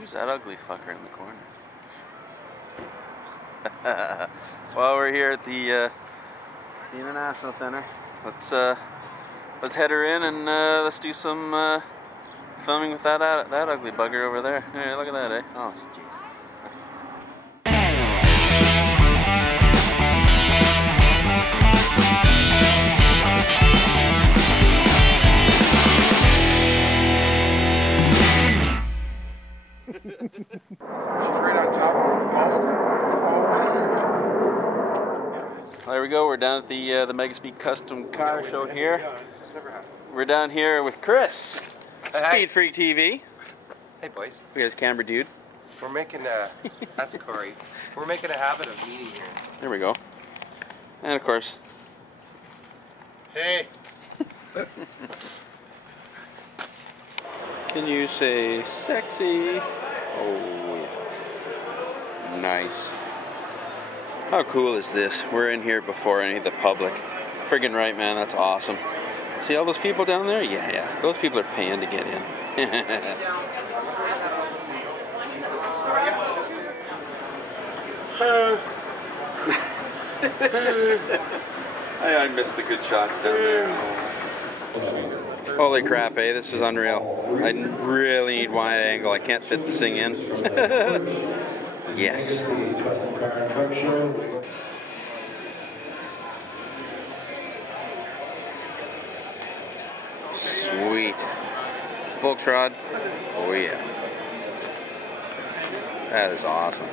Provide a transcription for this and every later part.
Who's that ugly fucker in the corner? Well, we're here at the International Center. Let's head her in and let's do some filming with that ugly bugger over there. Hey, look at that, eh? Oh, jeez. She's right on top of the golf cart. There we go. We're down at the MegaSpeed Custom Car Show here. We're down here with Chris, Speed Freak TV. Hey boys. We got his camera dude. We're making that's Corey. We're making a habit of meeting here. There we go. And of course. Hey. Can you say sexy? Oh yeah. Nice. How cool is this? We're in here before any of the public. Friggin' right, man. That's awesome. See all those people down there? Yeah. Those people are paying to get in. I missed the good shots down there. Holy crap, eh? This is unreal. I really need wide angle. I can't fit this thing in. Yes. Sweet. Full trod. Oh yeah. That is awesome.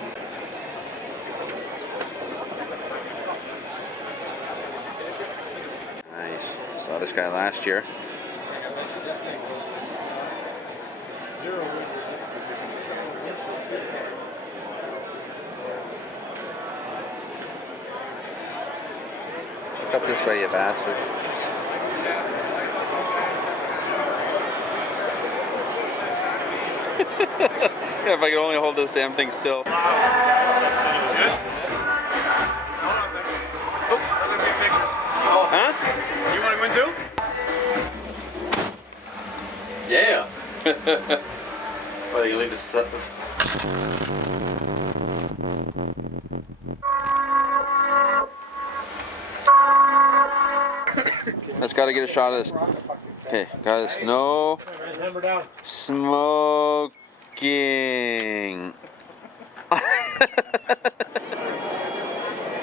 Nice. Saw this guy last year. Look up this way, you bastard. Yeah, if I could only hold this damn thing still. Hold on a second. Oh, I'm gonna take pictures. Huh? You want to win too? Yeah. Well, you leave this up. Let's gotta get a shot of this. Okay, guys, no smoking.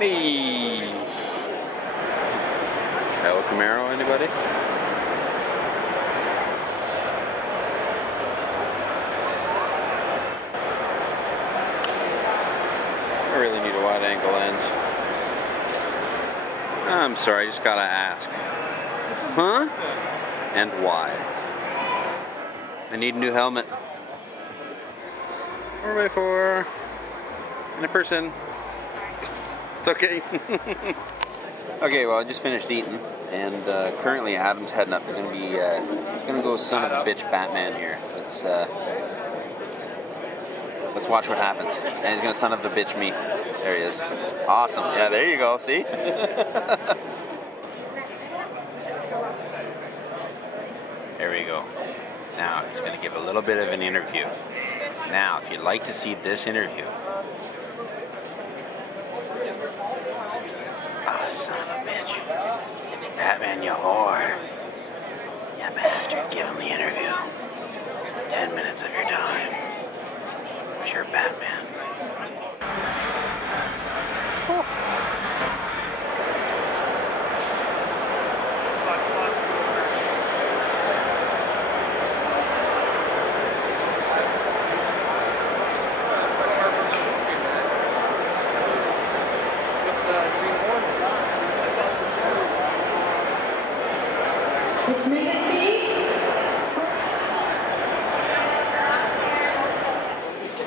Me. El Camaro, anybody? I really need a wide angle lens. I'm sorry, I just gotta ask. Huh? And why? I need a new helmet. 4x4. And a person. It's okay. Okay, well, I just finished eating, and currently Adam's heading up. They're gonna be, he's gonna go son of a bitch Batman here. Let's watch what happens. And he's gonna son of the bitch me. There he is. Awesome. Yeah, there you go. See? There we go. Now he's gonna give a little bit of an interview. Now, if you'd like to see this interview. Oh, son of a bitch. Batman, you whore. You bastard, give him the interview. 10 minutes of your time. Because you're Batman. It's MegaSpeed.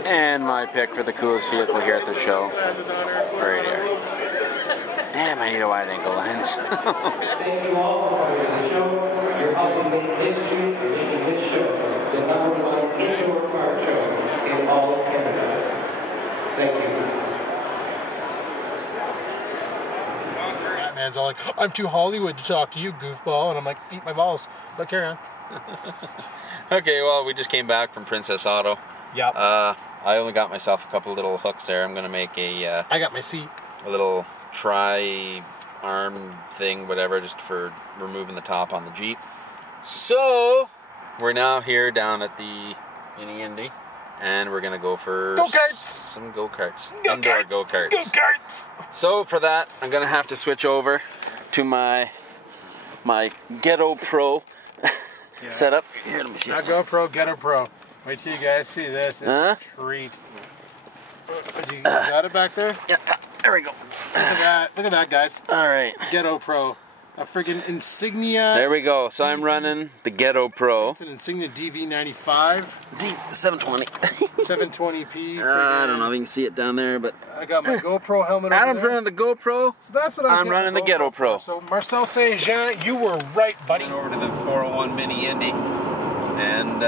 And my pick for the coolest vehicle here at the show. Right here. Damn, I need a wide angle lens. Thank you all for coming to the show. You're helping make history and making this show the #1 indoor car show in all of Canada. Thank you. Batman's all like, I'm too Hollywood to talk to you, goofball. And I'm like, eat my balls. But carry on. Okay, well, we just came back from Princess Auto. Yep. I only got myself a couple little hooks there. I'm gonna make a I got my seat. a little tri-arm thing, whatever, just for removing the top on the Jeep. So we're now here down at the Indy, and we're gonna go for some go-karts. Indoor go-karts. So for that, I'm gonna have to switch over to my Ghetto Pro setup. Here, let me see. Not GoPro, Ghetto Pro. Wait till you guys see this. It's a treat. You got it back there? Yeah, there we go. Look at that. Look at that, guys. All right. Ghetto Pro. A freaking Insignia. There we go. So I'm running the Ghetto Pro. It's an Insignia DV95. D720. 720p. I don't know if you can see it down there, but I got my GoPro helmet over Adam's there. running the GoPro. So that's what I'm running the Ghetto Pro. So Marcel Saint Jean, you were right, buddy. Went over to the 401 Mini Indy, and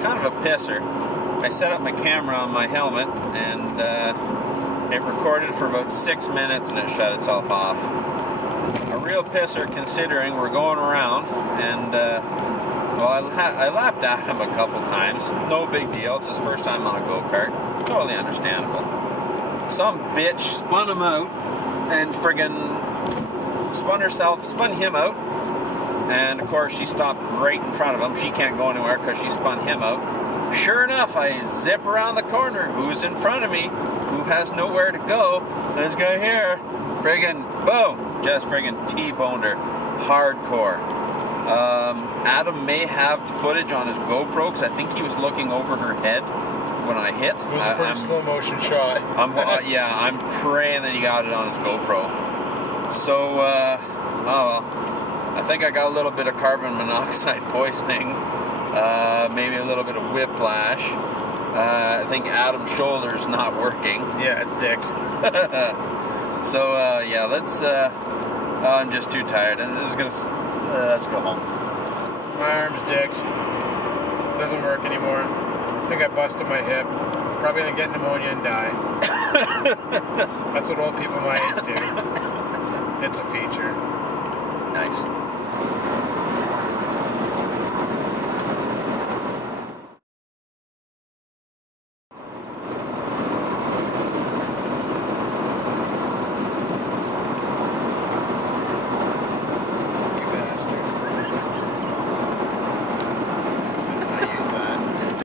kind of a pisser. I set up my camera on my helmet, and it recorded for about 6 minutes, and it shut itself off. A real pisser, considering we're going around, and well, I lapped at him a couple times. No big deal. It's his first time on a go-kart. Totally understandable. Some bitch spun him out and friggin' spun him out. And of course, she stopped right in front of him. She can't go anywhere because she spun him out. Sure enough, I zip around the corner. Who's in front of me? Who has nowhere to go? This guy here. Friggin' boom. Just friggin' T-boned her. Hardcore. Adam may have the footage on his GoPro because I think he was looking over her head when I hit. It was a pretty slow motion shot. Yeah, I'm praying that he got it on his GoPro. So, oh well. I think I got a little bit of carbon monoxide poisoning. Maybe a little bit of whiplash. I think Adam's shoulder's not working. Yeah, it's dicked. So, yeah, let's, I'm just too tired, and let's go home. My arm's dicked. Doesn't work anymore. I think I busted my hip. Probably gonna get pneumonia and die. That's what old people my age do. It's a feature. Nice.